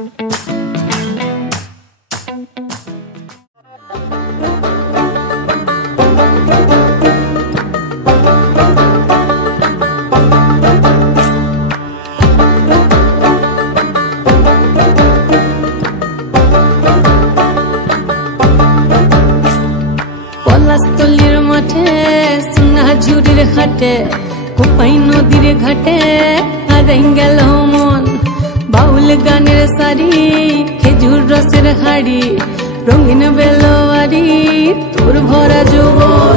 পলাশতলির মাঠে সোনাঝুরির হাটে কোপাই নদীর ঘাটে হারাই গেল মন। বাউল গানের সারি খেজুর রসের হাড়ি রঙিন বেলোয়ারি তোর ভরা যৌবন।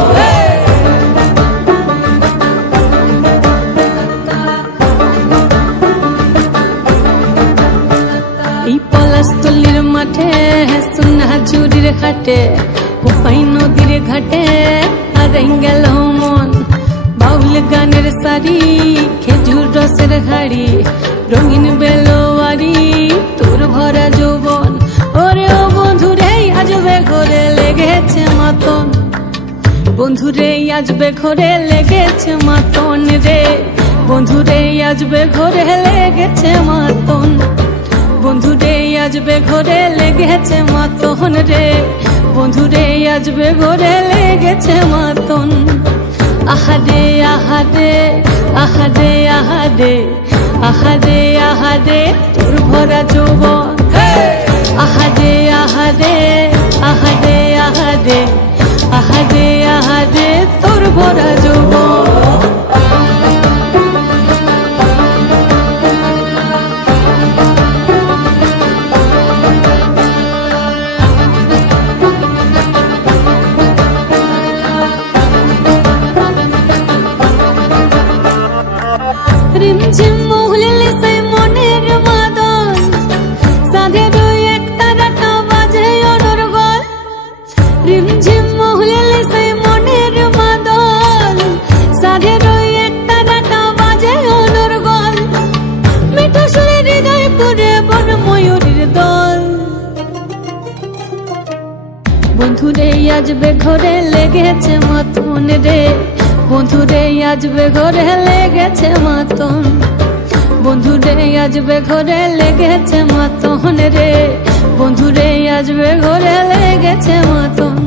এই পলাশতলির মাঠে সোনাঝুরির হাটে কোপাই নদীর ঘাটে হারাই গেল মন। বাউল গানের সারি খেজুর রসের হাড়ি রঙিন বেলোয়ারি তোর ভরা যৌবন। ওরে ও বন্ধুরে আজবে ঘরে লেগেছে মাতন, বন্ধুরে আজবে ঘরে লেগেছে মাতন রে, বন্ধুরে আজবে ঘরে লেগেছে মাতন, বন্ধুরে আজবে ঘরে লেগেছে মাতন রে, বন্ধুরে আজবে ঘরে লেগেছে মাতন। আহারে আহারে আহারে আহারে আহারে আহারে তোর ভরা যৌবন। আহারে আহারে আহারে আহারে আহারে আহারে তোর ভরা যৌবন। রিমঝিম মহুলে সে মনের মাদন, সাধের এক তারাটা বাজে অনর্গল। রিমঝিম মহুলে সে মনের মাদন, সাধের এক তারাটা বাজে অনর্গল। মিঠো সুরে হৃদয় পুরে বন ময়ূরীর দল। বন্ধুরে আজবে ঘরে লেগেছে মাতন রে, বন্ধুরে আজবে ঘরে লেগেছে মাতন, বন্ধুরে আজবে ঘরে লেগেছে মাতন রে, বন্ধুরে আজবে ঘরে লেগেছে মাতন।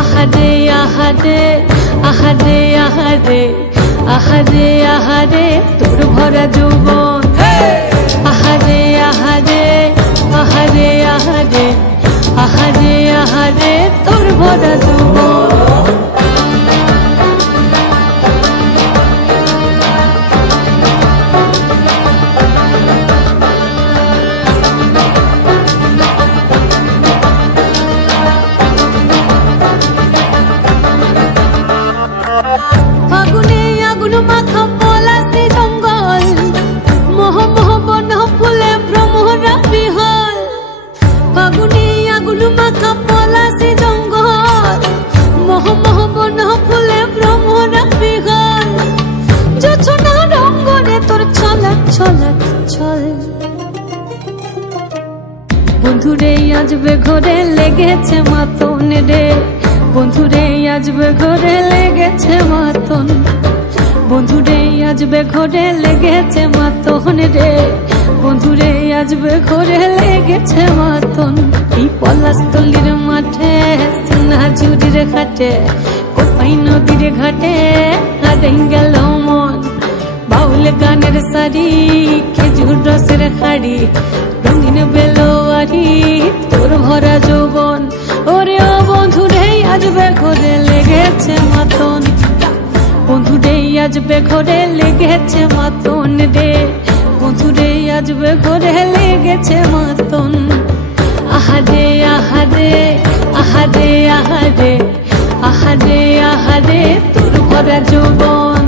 আহারে আহারে আহারে আহারে আহারে আহারে তোর ভরা যৌবন। আহারে আহারে আহারে আহারে আহারে আহারে তোর ভরা যৌবন। ফাগুনে আগুন মাখা পলাশি জঙ্গল, মোহ মোহ বন ফুলে ভ্রমরা বিহল। ফাগুনে আগুন মাখা পলাশি জঙ্গল, মোহ মোহ বন ফুলে ভ্রমরা বিহল। জোছনা রঙ্গনে তোর ছলক ছলক ছল। বন্ধুরে আজবে ঘরে লেগেছে মাতন রে, বন্ধুরে আজবে ঘরে লেগেছে মাতন, বন্ধুরে আজবে ঘরে লেগেছে মাতন রে, বন্ধুরে আজবে ঘরে লেগেছে মাতন। এই পলাশতলির মাঠে সোনাঝুরির ঘাটে কোপাই নদীর ঘাটে হারাই গেল মন। বাউল গানের সারি খেজুর রসের হাড়ি রঙিন বেলোয়ারি তোর ভরা যৌবন। ওরে ও বন্ধুরে আজবে ঘরে লেগেছে মাতন, বন্ধুরে আজবে ঘরে লেগেছে মাতন রে, বন্ধুরে আজবে ঘরে লেগেছে মাতন। আহারে আহারে আহারে আহারে আহারে আহারে তোর ভরা যৌবন।